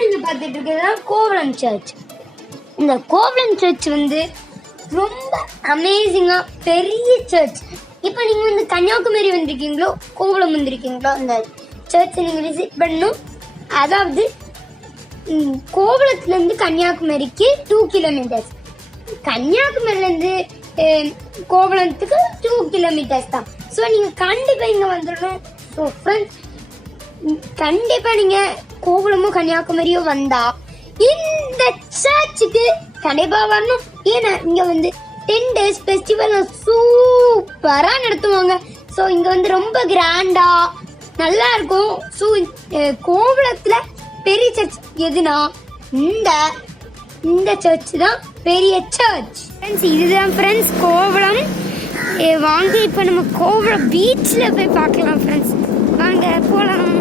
நீங்க பார்த்துட்டு இருக்கிறது கோவளம் சர்ச். இந்த கோவளம் சர்ச் வந்து ரொம்ப அமேசிங்கா பெரிய சர்ச். இப்போ நீங்க வந்து கன்னியாகுமரி வந்திருக்கீங்களோ கோவளம் வந்திருக்கீங்களோ அந்த சர்ச்சை நீங்க விசிட் பண்ணணும். அதாவது கோவளத்துலேருந்து கன்னியாகுமரிக்கு 2 கிலோமீட்டர்ஸ், கன்னியாகுமரியிலேருந்து கோவளத்துக்கு 2 கிலோமீட்டர்ஸ் தான். ஸோ நீங்கள் கண்டிப்பாக இங்கே வந்துடணும். ஸோ ஃப்ரெண்ட்ஸ், கண்டிப்பாக நீங்கள் கோவளமோ கன்னியாகுமரியோ வந்தால் இந்த சர்ச்சுக்கு கண்டிப்பாக வரணும். ஏன்னா இங்கே வந்து 10 days ஃபெஸ்டிவல் சூப்பராக நடத்துவாங்க. ஸோ இங்கே வந்து ரொம்ப கிராண்டாக நல்லா இருக்கும். ஸோ கோவளத்தில் பெரிய சர்ச் எதுனா இந்த சர்ச் தான் பெரிய சர்ச். ஃப்ரெண்ட்ஸ், இதுதான் ஃப்ரெண்ட்ஸ் கோவளம். வாங்க இப்போ நம்ம கோவளம் பீச்சில் போய் பார்க்கலாம் ஃப்ரெண்ட்ஸ். வாங்க போகலாம்.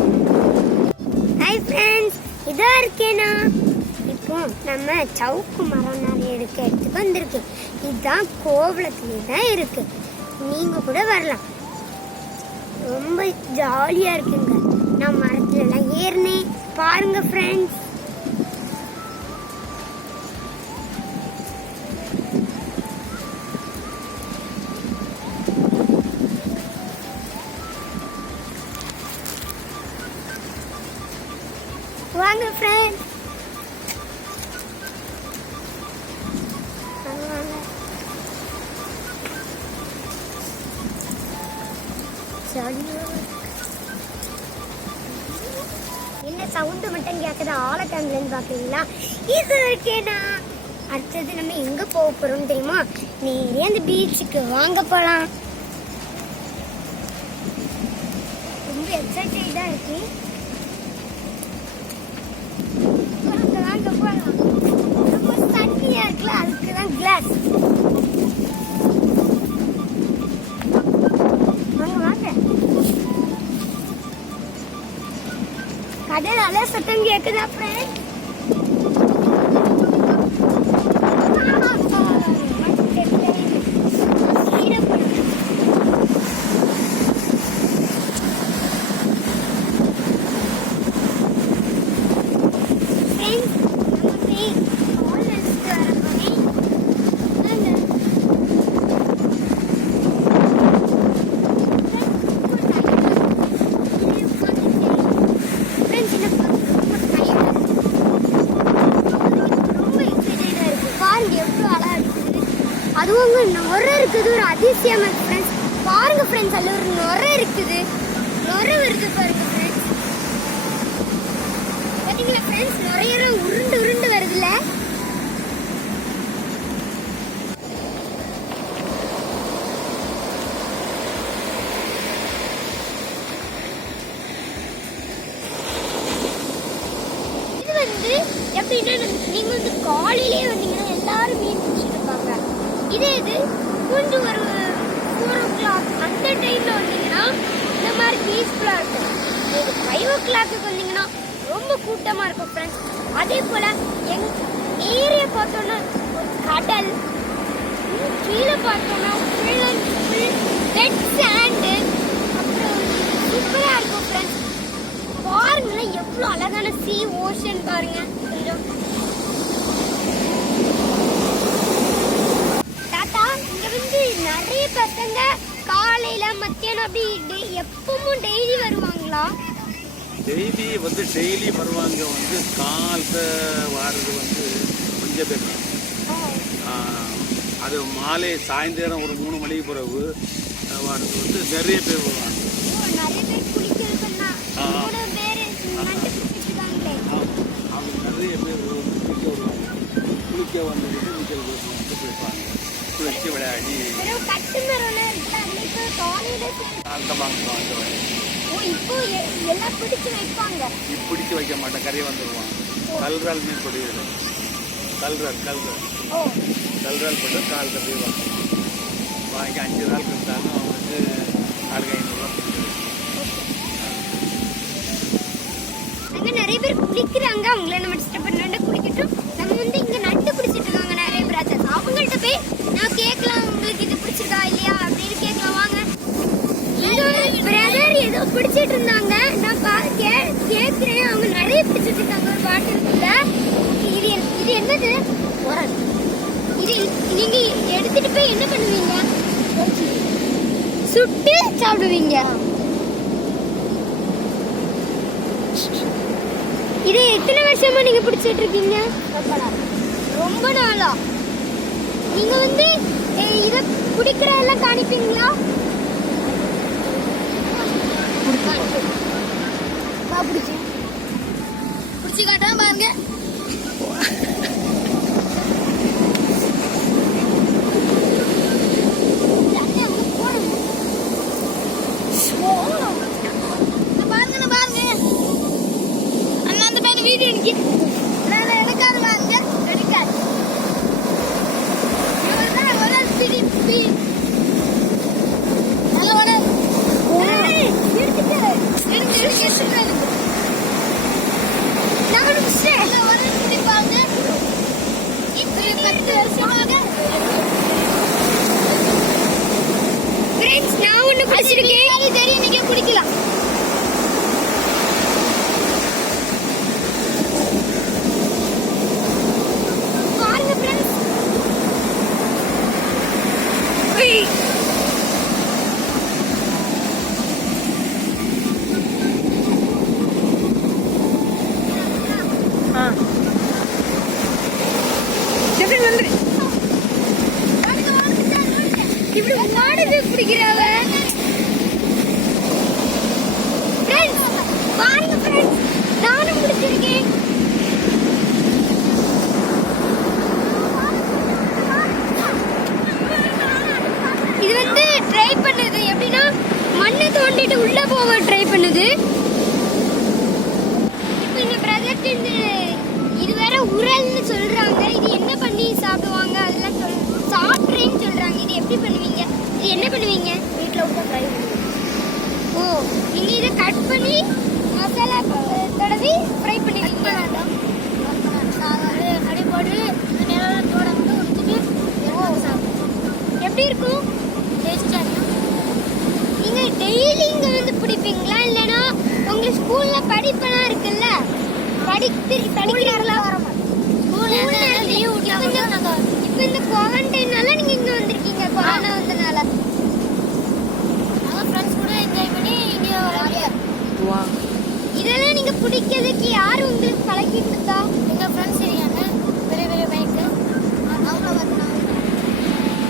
ஹாய் ஃப்ரெண்ட்ஸ், இதாக இருக்கேனா. இப்போ நம்ம சவுக்கு மரம் நிறைய இடத்துக்கு வந்திருக்கு. இதுதான் கோவளத்துலேயே தான் இருக்கு. நீங்கள் கூட வரலாம். ரொம்ப ஜாலியாக இருக்குங்க. நான் மரத்துல எல்லாம் ஏறினேன் பாருங்க ஃப்ரெண்ட்ஸ். வாங்க ஃப்ரெண்ட்ஸ், என்ன சவுண்டு மட்டும் கேட்குது ஆலக்கான்லேருந்து பார்க்குறீங்களா? இது இருக்கேனா. அடுத்தது நம்ம எங்கே போக போகிறோம் தெரியுமா? நேரே அந்த பீச்சுக்கு வாங்க போகலாம். ரொம்ப எக்ஸைட்டடாக இருக்கு. வாங்க போகலாம். ரொம்ப தண்ணியாக இருக்குல்ல, அதுக்கு தான் கிளாஸ். கடல் அலை சத்தம் கேக்குதா ஃப்ரெண்ட்? அதுவும் நொரை இருக்குது, ஒரு அதிசயம் ஃப்ரெண்ட்ஸ். பாருங்க ஃப்ரெண்ட்ஸ், அதில் ஒரு நொரை இருக்குது, நொரை வருது பாருங்க ஃப்ரெண்ட்ஸ். பார்த்தீங்களா ஃப்ரெண்ட்ஸ், நொரையெல்லாம் உருண்டு உருண்டு வருதுல்ல. இது வந்து எப்படின்னா, நீங்க வந்து காலையிலே வந்தீங்கன்னா எல்லாரும் மீன் பிடிச்சிட்டு இருப்பாங்க. இதே இது கொஞ்சம் ஒரு 4 o'clock அந்த டைமில் வந்தீங்கன்னா இந்த மாதிரி பீஸ்ஃபுல்லாக இருக்கும். இது 5 o'clock வந்தீங்கன்னா ரொம்ப கூட்டமாக இருக்கும் ஃப்ரெண்ட்ஸ். அதே போல் ஏரியா பார்த்தோன்னா ஒரு கடல், கீழே பார்த்தோன்னா full and full red sand, அப்புறம் சூப்பராக இருக்கும் ஃப்ரெண்ட்ஸ். பாருங்களேன் எவ்வளோ அழகான ஓஷன் பாருங்க. கொஞ்சம் நிறைய பசங்க காலையில மத்தியானம் அப்படி எப்பவும் டெய்லி வருவாங்களா? டெய்லி வருவாங்க. காலத்தை வாரது கொஞ்சம் பேர் தான். அது மாலை சாயந்தரம் ஒரு 3 மணிக்கு பிறகு வாரது நிறைய பேர் வருவாங்க. நிறைய பேர் குளிக்கிறதுன்னா அவங்க நிறைய பேர் குளிக்க வருவாங்க. குளிக்க வந்துட்டு நீச்சல் போய்ப்பாங்க. குளிச்சு விளையாடி பிடிச்சு வைக்க மாட்டேன். கரையை வந்துடுவான். கல்றால் மீன் பிடிக்கிறது. கல்றால் போட்டு காலத்தை போய் வாங்கி 5 நாள் இருந்தாலும் அவங்களுக்கு 400-500 ரூபா. நிறைய பேர் குளிக்கிறாங்க. அவங்கள நம்ம டிஸ்டர்ப் பண்ணாண்டா குளிக்கட்டும். நம்ம இங்க நண்டு பிடிச்சிட்டு இருக்காங்க நிறைய பிரதர்ஸ். அவங்கள்ட்ட போய் நான் கேட்கலாம், உங்களுக்கு இது பிடிச்சிருக்கா இல்லையா அப்படின்னு கேட்கலாம். வாங்க. பிரதர் ஏதோ பிடிச்சிட்டு இருந்தாங்க. நான் கேட்கிறேன். அவங்க நிறைய பிடிச்சிட்டு இருக்காங்க. ஒரு பாட்டில் நீங்க எடுத்துட்டு போய் என்ன பண்ணுவீங்க? சுட்டு சாப்பிடுவீங்க. இதை எத்தனை வருஷமா நீங்க பிடிச்சிட்டு இருக்கீங்க? ரொம்ப நாளா. நீங்க வந்து இத பிடிக்கிறதெல்லாம் காணிப்பீங்களா? பிடிச்சி காட்டாம பாருங்க. வீடியோ எடுக்காது வாங்க எடுக்காது. நான் ஒண்ணு பிடிச்சிருக்கேன். தெரியும், நீங்க குடிக்கலாம். பாருங்க ஃப்ரெண்ட்ஸ். இப்படி மாடுது பிடிக்கிறவ. பாருங்க ஃப்ரெண்ட்ஸ், நானும் பிடிச்சிருக்கேன். இது வந்து ட்ரை பண்ணது எப்படின்னா மண்ணை தோண்டிட்டு உள்ள போக ட்ரை பண்ணுது. இப்போ இந்த பிரதர் இது வேற உரல்னு சொல்றாங்க. இது என்ன பண்ணி சாப்பிடுவாங்க அதெல்லாம் சாப்பிட்றேன்னு சொல்றாங்க. இது எப்படி பண்ணுவீங்க? இது என்ன பண்ணுவீங்க? வீட்டில் விட்டு ஃப்ரை பண்ணுவீங்க. ஓ, நீங்க இதை கட் பண்ணி மசாலா தடவி ஃப்ரை பண்ணுவீங்க. வேண்டாம், அப்படி போட்டு நிலத்தோட வந்து உடுத்துட்டு சாப்பிடுவோம். எப்படி இருக்கும்? டேஸ்டாக இருக்கும். நீங்கள் டெய்லி இங்கே வந்து பிடிப்பீங்களா? இல்லைன்னா உங்கள் ஸ்கூலில் படிப்பெல்லாம் இருக்குல்ல, படிக்கிறீங்களா? இப்போ இந்த குவாரண்டைனால நீங்கள் இங்கே வந்திருக்கீங்க. கொரோனா வந்தனால நாங்கள் ஃப்ரெண்ட்ஸ் கூட என்ஜாய் பண்ணி இங்கே வராங்க. இதெல்லாம் நீங்கள் பிடிக்கிறதுக்கு யார் உங்களுக்கு பழக்கி கொடுத்தா? எங்கள் ஃப்ரெண்ட்ஸ் இருக்காங்க, பெரிய பெரிய பைக்கு.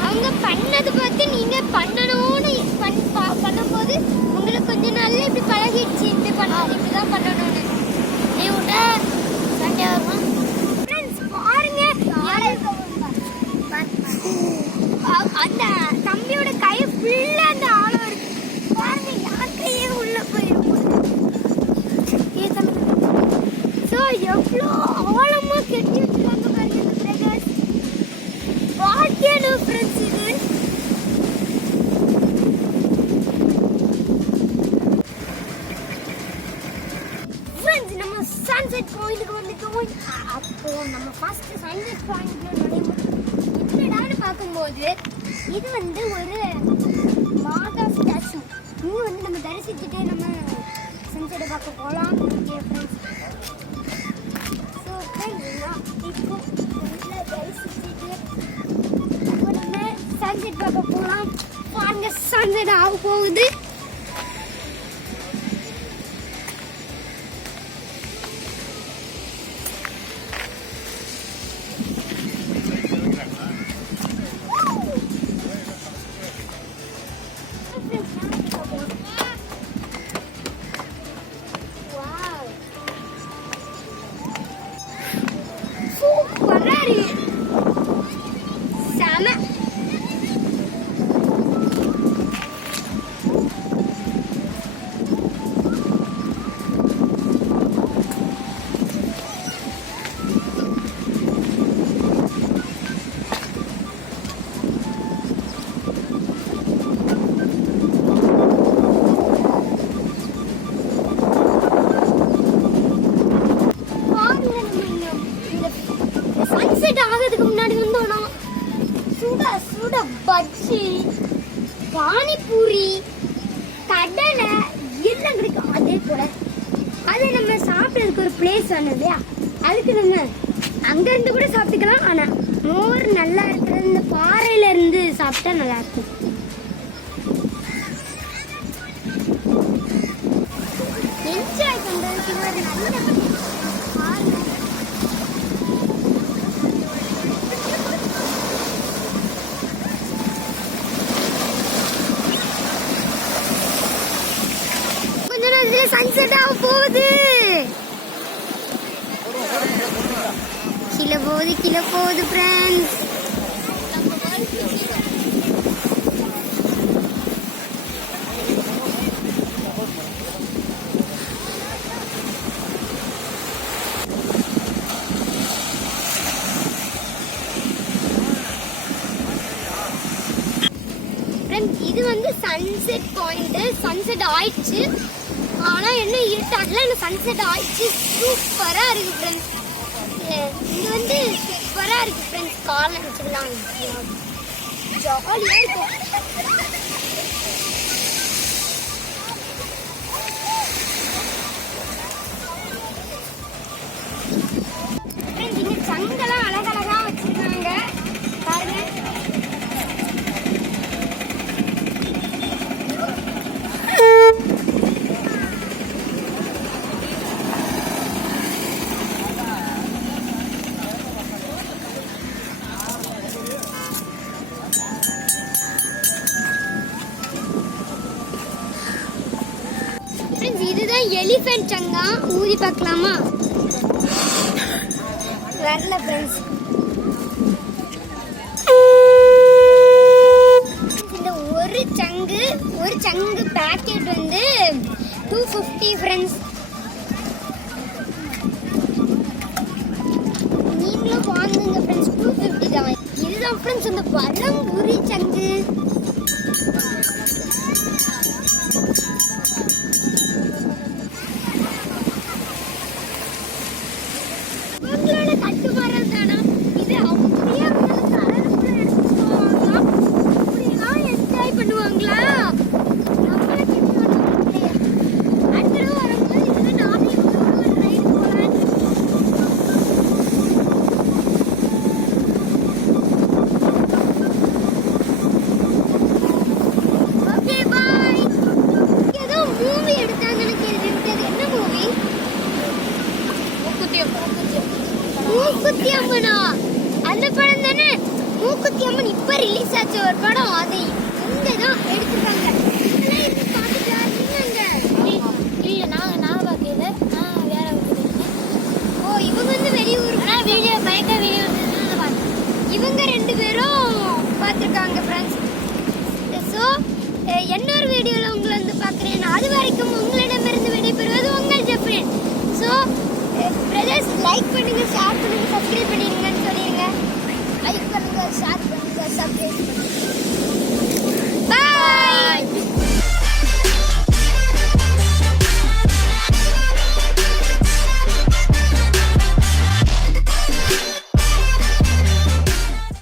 அவங்க பண்ணது பார்த்து நீங்கள் பண்ணணும்னு பண்ணும்போது உங்களுக்கு கொஞ்ச நாள்ல இப்படி பழகிடுச்சு. இப்படி பண்ணணும், இப்படி தான் பண்ணணும்னு. நீ விட்ட சண்டே வருமா? ஃப்ரெண்ட்ஸ் பாருங்க, அந்த தம்பியோட கை ஃபுல்லா அந்த ஆழம் இருக்கு. பாருங்க, யார் கையே உள்ள போயிருக்கும். ஸோ எவ்வளோ ஆழமா கட்டி வச்சிருக்காங்க பாருங்க இந்த பிரகாஷ். வாக்கியனு ஃப்ரெண்ட்ஸ் இது. ஃப்ரெண்ட்ஸ், நம்ம சன்செட் பாயிண்ட்க்கு வந்துட்டோம். அப்போ நம்ம ஃபர்ஸ்ட் சன்செட் பாயிண்ட்ல என்னடான்னு பார்க்கும்போது இது வந்து ஒரு மாதா ஸ்டாச்சு. இங்கே வந்து நம்ம தரிசிச்சுட்டு நம்ம சன்செட்டை பார்க்க போகலாம். Okay friends. ஸோ ஃப்ரெண்ட்ஸ், இப்போ தரிசிச்சுட்டு இப்போ நம்ம சன்செட் பார்க்க போகலாம். பாருங்க, சன்செட் ஆக போகுது. பஜ்ஜி, பானிபூரி, கடலை எல்லாம் கிடைக்கும். அதே போல அதை நம்ம சாப்பிட்றதுக்கு ஒரு பிளேஸ் வேணும் இல்லையா? அதுக்கு நம்ம அங்கேருந்து கூட சாப்பிட்டுக்கலாம். ஆனால் மோர் நல்லா இருக்கிறது இந்த பாறையில இருந்து சாப்பிட்டா நல்லா இருக்கும். என்ஜாய் பண்றதுக்கு இது ஒரு நல்ல பாருங்க. கொஞ்ச நேரத்துல சன்செட் ஆக போகுது. கீழே போகுது ஃப்ரெண்ட்ஸ். இது வந்து சன்செட் பாயிண்ட். சன்செட் ஆயிடுச்சு, ஆனா என்ன இருட்டாகல, சன்செட் ஆயிடுச்சு. சூப்பரா இருக்கு ஃப்ரெண்ட்ஸ். இது வந்து சூப்பரா இருக்கு ஃப்ரெண்ட்ஸ். கால் நினைச்சுக்கலாம் ஜாலியா இருக்கும். ஃப்ரெண்ட்ஸ் இங்க சங்கெல்லாம் அழகழகா வச்சிருக்காங்க பாருங்க. இதுதான் எலிஃபென்ட் சங்கா. ஊதி பார்க்கலாமா? வரல ஃப்ரெண்ட்ஸ். இந்த ஒரு சங்கு பேக்கெட் வந்து 250 ஃப்ரெண்ட்ஸ். நீங்களும் வாங்குங்க ஃப்ரெண்ட்ஸ். 250 தான். இதுதான் ஃப்ரெண்ட்ஸ் இந்த பழம்புரி சங்கு. மூக்குத்தி அம்மனா? அந்த படம் தானே மூக்குத்தி அம்மன். இப்ப ரிலீஸ் ஆச்சு ஒரு படம், அதை இங்கதான் எடுத்துட்டாங்க. இல்ல நான் பாக்கல, நான் வேற. ஓ இவங்க வந்து வெளியூர் வீடியோ பயக்க வீடியோ இவங்க 2 பேரும் பார்த்துருக்காங்க ஃப்ரெண்ட்ஸ். ஸோ இன்னொரு வீடியோவில் உங்களை வந்து பார்க்குறேன். அது வரைக்கும் உங்களிடமிருந்து விடைபெறுவது உங்கள் ஜெஃப்ரின். ஸோ பிரதர்ஸ் லைக் பண்ணுங்க, ஷேர் பண்ணுங்க, சப்ஸ்கிரைப் பண்ணிடுங்கன்னு சொல்லிடுங்க. லைக் பண்ணுங்க, ஷேர் பண்ணுங்க, சப்ஸ்கிரைப் பண்ணுங்க.